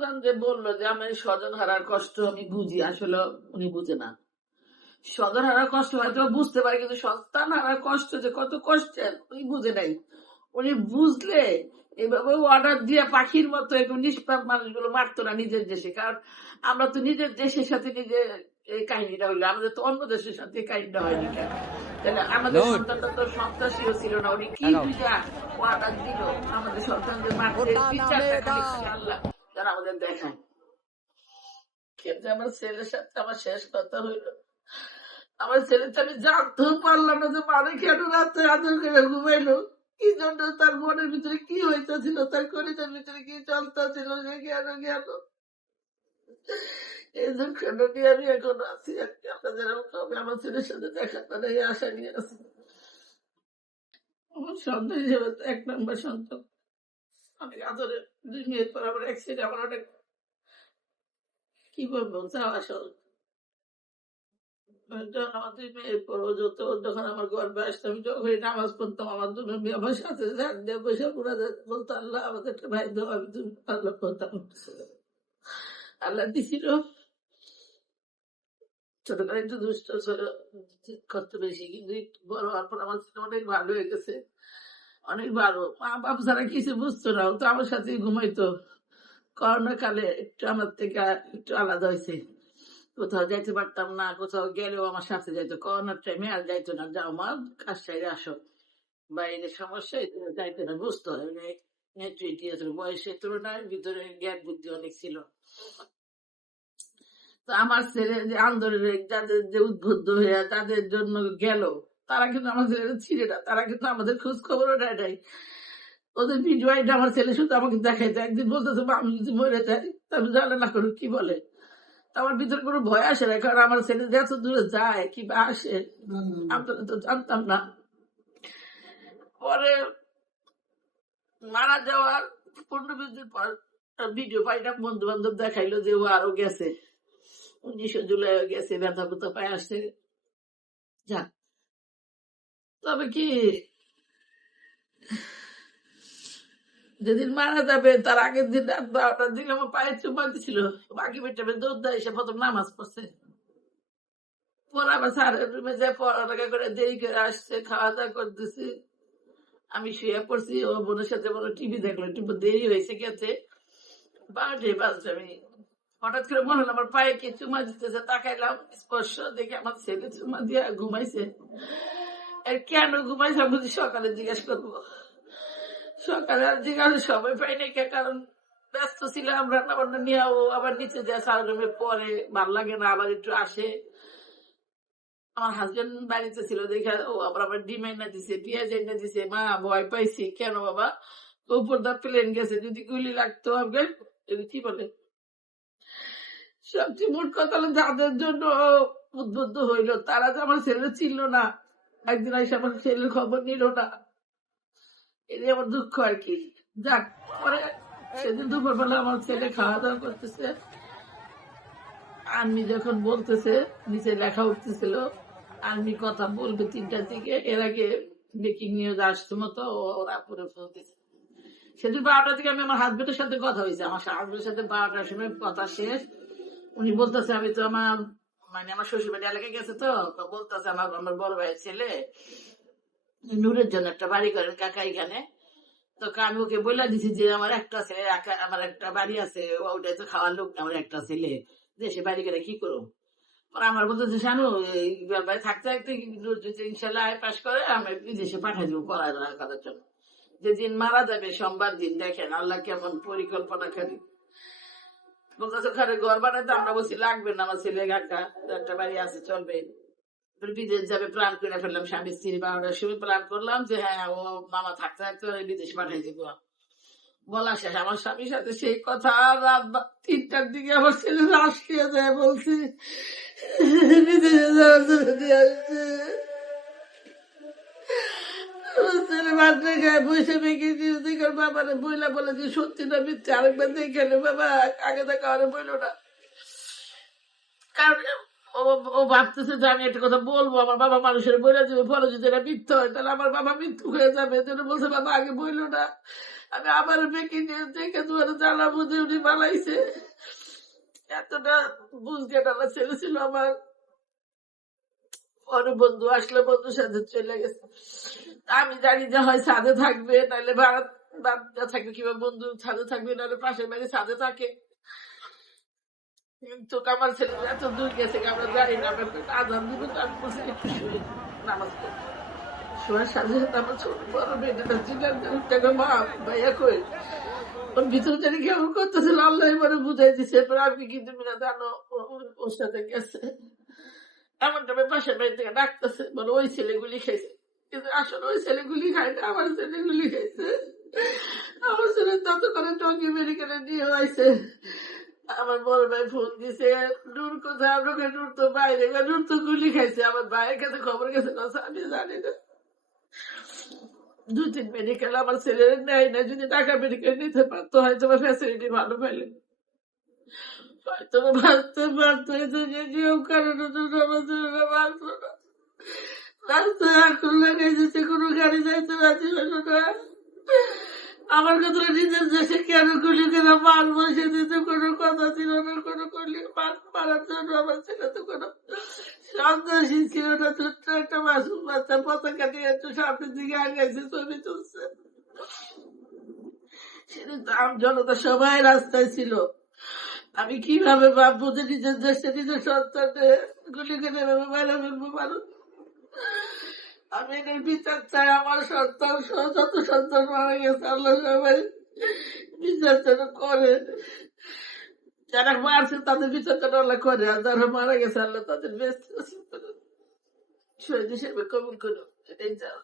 সমাধান যে বললো যে আমি স্বজন হারার কষ্ট আমি বুঝি, আসলে উনি বুঝে না। স্বজন হারার কষ্ট হয়তো বুঝতে পারে, কিন্তু সন্তান হারার কষ্ট যে কত কষ্টের উনি বুঝে নাই। উনি বুঝলে এভাবে অর্ডার দিয়ে পাখির মতো একটু নিষ্পাপ মানুষগুলো মারতো না নিজের দেশে। কারণ আমরা তো নিজের দেশের সাথে নিজের এই কাহিনীটা হইলো, আমাদের তো অন্য দেশের সাথে কাহিনীটা হয়নি কেন? তাহলে আমাদের সন্তানটা তো সন্ত্রাসীও ছিল না, উনি কি দুইটা অর্ডার দিল আমাদের সন্তানদের মারতে? বিচারটা খালি আল্লাহ যারা আমাদের দেখায়। কিন্তু আমার ছেলের সাথে আমার শেষ কথা হইলো, আমার ছেলেটা আমি জানতেও পারলাম না যে মানে কেন রাত্রে আদর করে ঘুমাইলো, কি জন্য, তার মনের ভিতরে কি হইতেছিল, তার কলিজার ভিতরে কি চলতেছিল, সে কেন গেল। এই দুঃখটা নিয়ে আমি এখন আছি। আপনাদের আমার ছেলের সাথে দেখা করে এই আশা নিয়ে আছি। আমার সন্তান হিসেবে এক নম্বর সন্তান, অনেক আদরের। 2 মিনিট পর আমার অ্যাক্সিডেন্ট, আমার অনেক কি বলবো চাওয়া সহ। আমার 2 মিনিট পর যখন আমার গর্বে আসতো, আমি যখনই নামাজ পড়তাম আমার দুটো মেয়ে আমার সাথে ঝাড় দিয়ে বসে পুরা বলতো আল্লাহ আমাদের একটা ভাই দেবো। আমি তুমি আল্লাহ করতাম, আল্লাহ দিছিল। ছোটবেলা একটু দুষ্ট ছিল, করতে বেশি, কিন্তু একটু বড় হওয়ার পর আমার ছেলে অনেক ভালো হয়ে গেছে, অনেক ভালো। মা বাপ ছাড়া কিছু বুঝতো না, ও তো আমার সাথেই ঘুমাইতো। করোনা কালে একটু আমার থেকে একটু আলাদা হয়েছে, কোথাও যাইতে পারতাম না, কোথাও গেলেও আমার সাথে যাইতো। করোনার টাইমে আর যাইতো না, যাও মা কাজ সাইডে আসো, বাইরে সমস্যা যাইতো না, বুঝতো নেট্রিটি আসলে বয়সের তুলনায় ভিতরে জ্ঞান বুদ্ধি অনেক ছিল। তো আমার ছেলে যে আন্দোলনে যাদের যে উদ্বুদ্ধ হয়ে তাদের জন্য গেল, তারা কিন্তু আমার ছেলেটা ছিঁড়ে না, তারা কিন্তু আমাদের খোঁজ খবরও নেয় নাই। ওদের ভিডিও আইটা আমার ছেলে শুধু আমাকে দেখাইতো। একদিন বলতেছে আমি যদি মরে যাই, আমি জানে না করো কি বলে। আমার ভিতরে কোনো ভয় আসে না, কারণ আমার ছেলে যে এত দূরে যায় কি বা আসে আমরা তো জানতাম না। পরে মারা যাওয়ার 15-20 দিন পর ভিডিও পাইলাম, বন্ধু বান্ধব দেখাইলো যে ও আরো গেছে, 19 জুলাই গেছে, ব্যথা বুথা পায়ে আসছে। যাক, তবে কি যেদিন মারা যাবে তার আগের দিন রাত 12টার দিকে আমার পায়ে চুমা দিছিল, বাকি বেটা দৌড় দেয় এসে প্রথম নামাজ পড়ছে। পরে আবার স্যারের রুমে যায় পড়ালেখা করে দেরি করে আসছে, খাওয়া দাওয়া করতেছি, আমি শুয়ে পড়ছি। ও বোনের সাথে বলো টিভি দেখলো, টিভি দেরি হয়েছে গেছে 12টায় বাজছে। আমি হঠাৎ করে মনে হলো আমার পায়ে কে চুমা দিতেছে, তাকাইলাম, স্পর্শ দেখে আমার ছেলে চুমা দিয়ে ঘুমাইছে। আর কেন ঘুমাইছে বুঝি সকালে জিজ্ঞাসা করবো। সকালে আর জিজ্ঞাসা সময় পাই নাই, কারণ ব্যস্ত ছিলাম রান্না বান্না নিয়ে। ও আবার নিচে যায় সারা রুমে পরে, ভাল লাগে না, আবার একটু আসে। আমার হাজবেন্ড বাড়িতে ছিল দেখে ও আবার আবার ডিম এনে দিছে, পেঁয়াজ এনে দিছে। মা ভয় পাইছি, কেন বাবা? উপর দা প্লেন গেছে, যদি গুলি লাগতো আমাকে। কি বলে সবচেয়ে মোট কথা হলো যাদের জন্য উদ্বুদ্ধ হইলো তারা যে আমার ছেলে ছিল না, একদিন এসে আমার ছেলের খবর নিল না, এটাই আমার দুঃখ আর কি। যাক, পরে সেদিন দুপুরবেলা আমার ছেলে খাওয়া দাওয়া করতেছে, আর্মি যখন বলতেছে, নিচে লেখা উঠতেছিল আর্মি কথা বলবে 3টার দিকে, এর আগে ব্রেকিং নিউজ আসতো মতো ওরা পুরো ফেলতেছে। সেদিন 12টার দিকে আমি আমার হাজবেন্ডের সাথে কথা হয়েছে, আমার হাজবেন্ডের সাথে 12টার সময় কথা শেষ। উনি বলতেছে আমি তো আমার আমার শ্বশুর বাড়ি এলাকায় গেছে, তো বলতেছে আমার বড় ভাইয়ের ছেলে নূরের জন্য একটা বাড়ি করেন কাকা এখানে। তো আমি ওকে বলে দিছি যে আমার একটা ছেলে, আমার একটা বাড়ি আছে, ওটাই তো খাওয়ার লোক, আমার একটা ছেলে দেশে বাড়ি করে কি করবো। আমার বলতেছে শানু এই বাড়ি থাকতে থাকতে যদি ইনশাল্লাহ পাস করে আমি বিদেশে পাঠাই দেবো পড়াশোনা করার জন্য। যেদিন মারা যাবে সোমবার দিন, দেখেন আল্লাহ কেমন পরিকল্পনা করি। বলতেছে ঘরে ঘর বানাতে, আমরা বলছি লাগবে না, আমার ছেলে কাকা একটা বাড়ি আছে চলবে। বিদেশ যাবে প্ল্যান করে ফেললাম, স্বামী স্ত্রী 12টার সময় প্ল্যান করলাম যে হ্যাঁ ও মামা থাকতে থাকতে বিদেশ পাঠাই দিব। বলা শেষ, আমার স্বামীর সাথে সেই কথা রাত 3টার দিকে আমার ছেলে লাশ খেয়ে যায়, বলছি বিদেশে যাওয়ার জন্য দিয়ে আসছে। ছেলে মাত্রে গায়ে বসে মেঘে বাবারে বইলা বলে যে সত্যি না মিথ্যে, আরেকবার দেখে বাবা আগে দেখা আরে বইল না। কারণ ও ও ভাবতেছে যে আমি একটা কথা বলবো, আমার বাবা মানুষের বলে দেবে, পরে যদি এটা মিথ্যা হয় তাহলে আমার বাবা মৃত্যু হয়ে যাবে। এজন্য বলছে বাবা আগে বইলো না, আমি আবার মেকি নিয়ে দেখে তোমার জ্বালাবো যে উনি বানাইছে। এতটা বুঝতে টানা ছেলে ছিল আমার। পরে বন্ধু আসলে বন্ধুর সাথে চলে গেছে। আমি জানি যে হয় ছাদে থাকবে, নাহলে ভাড়া বাড়িতে থাকবে, কিংবা বন্ধু ছাদে থাকবে, নাহলে পাশের বাড়ি ছাদে থাকে। কিন্তু আমার ছেলে এত দূর গেছে আমরা জানি না। আমরা আজান দিব তো আমি বলছি একটু শুয়ে নামাজ পড়বো। শোয়ার সাথে সাথে আমার ছোট বড় মেয়েটা চিন্তা মা ভাইয়া কই, ওর ভিতরে জানি কেমন করতেছিল, আল্লাহ এবারে বুঝাই দিছে। এরপর আমি কিন্তু মিনা জানো ওর সাথে গেছে। এমন টাইমে পাশের বাড়ি থেকে ডাকতেছে, বলে ওই ছেলেগুলি খাইছে। কিন্তু আসলে ওই ছেলেগুলি খায় না, আমার ছেলেগুলি খাইছে। আমার ছেলে তত করে টঙ্গি মেডিকেলে নিয়ে আইছে। আমার বড় ভাই ফোন দিছে, নূর কোথায়? আপনাকে নূর তো বাইরে, নূর তো গুলি খাইছে। আমার ভাইয়ের কাছে খবর গেছে, আমি জানি না। 2-3 মেডিকেল আমার ছেলের নেয় না। যদি ঢাকা মেডিকেল নিতে পারতো হয়তো ফ্যাসিলিটি ভালো পাইলে হয়তো বাঁচতে পারতো। কেউ কারণের জন্য আমার ছেলেরা বাঁচতো না। রাস্তায় আগুন লাগাই দিচ্ছে, কোনো গাড়ি যাইতে রাজি হলো না। আমার কথা নিজের দেশে কেন গুলি করে মারবো সেদিন কোনো কথা ছিল না। কোনো গুলি মারার জন্য আমার ছেলে তো কোনো সন্ত্রাসী ছিল না। ছোট্ট একটা মাসুম বাচ্চা পতাকা নিয়ে একটু সামনের দিকে আগাইছে, ছবি তুলছে। সেদিন তো জনতা সবাই রাস্তায় ছিল। আমি কিভাবে ভাববো যে নিজের দেশে নিজের সন্তানকে গুলি করে এভাবে মেরে ফেলবো মানুষ। আমি এটার বিচার চাই। আমার সন্তান সহ যত সন্তান মারা গেছে আল্লাহ সবাই বিচার যেন করে। যারা মারছে তাদের বিচার যেন আল্লাহ করে, আর যারা মারা গেছে আল্লাহ তাদের বেস্ট শহীদ হিসেবে কবুল করুন। এটাই চাও।